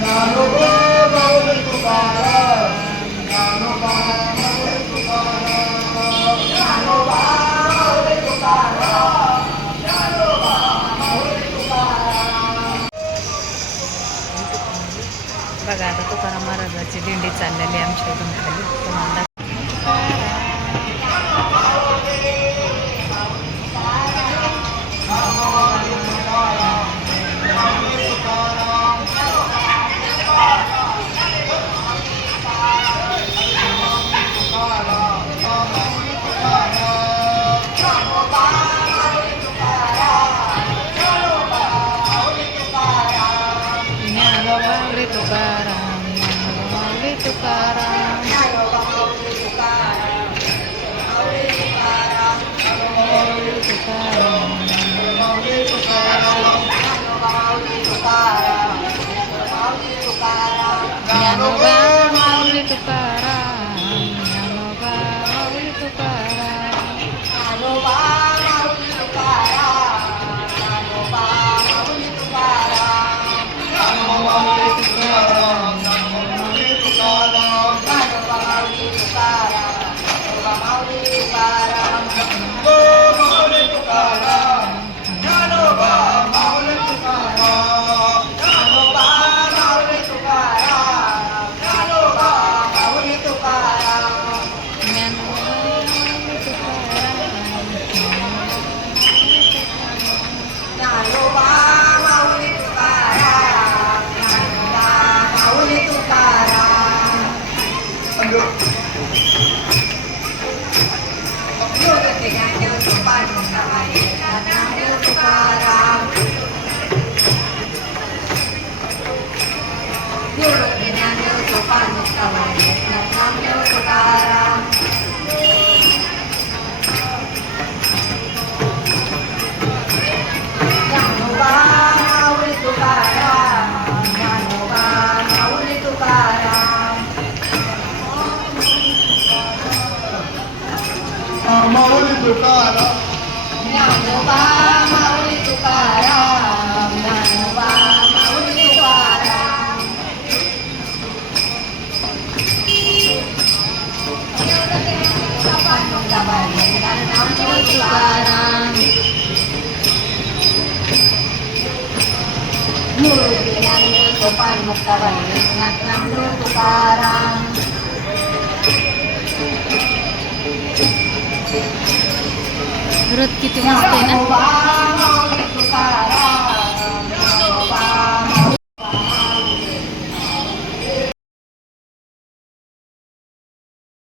ज्ञानोबा माऊली तुकाराम, ज्ञानोबा माऊली तुकाराम, बघा आता तुकाराम महाराजांची दिंडी चाललेली आमच्या इथून खाली तुम्हाला माऊली तुकाराम, माऊली तुकाराम, ज्ञानोबा माऊली तुकाराम, ज्ञानोबा माऊली तुकाराम, ज्ञानोबा माऊली तुकाराम, ज्ञानोबा माऊली तुकाराम, ज्ञानोबा माऊली तुकाराम, माऊली तुकाराम, ज्ञानोबा माऊली तुकाराम, ज्ञानोबा माऊली तुकाराम, माऊली तुकाराम, ज्ञानोबा माऊली तुकाराम, ज्ञानोबा माऊली तुकाराम, ज्ञानोबा माऊली तुकाराम, ज्ञानोबा माऊली तुकाराम, ज्ञानोबा माऊली तुकाराम, योगते ज्ञानदेव तुकाराम, ज्ञानदेव तुकाराम, योगते ज्ञानदेव तुकाराम, ज्ञानदेव तुकाराम, ज्ञानोबा माऊली तुकाराम, ज्ञानोबा माऊली तुकाराम, माऊली तुकाराम, ज्ञानोबा माऊली तुकाराम, ज्ञानोबा माऊली तुकाराम, तुकाराम, मूर्ती ज्ञानदेव सोपान मुक्ताबाई नामदेव तुकाराम, रथ किती मस्त आहे ना.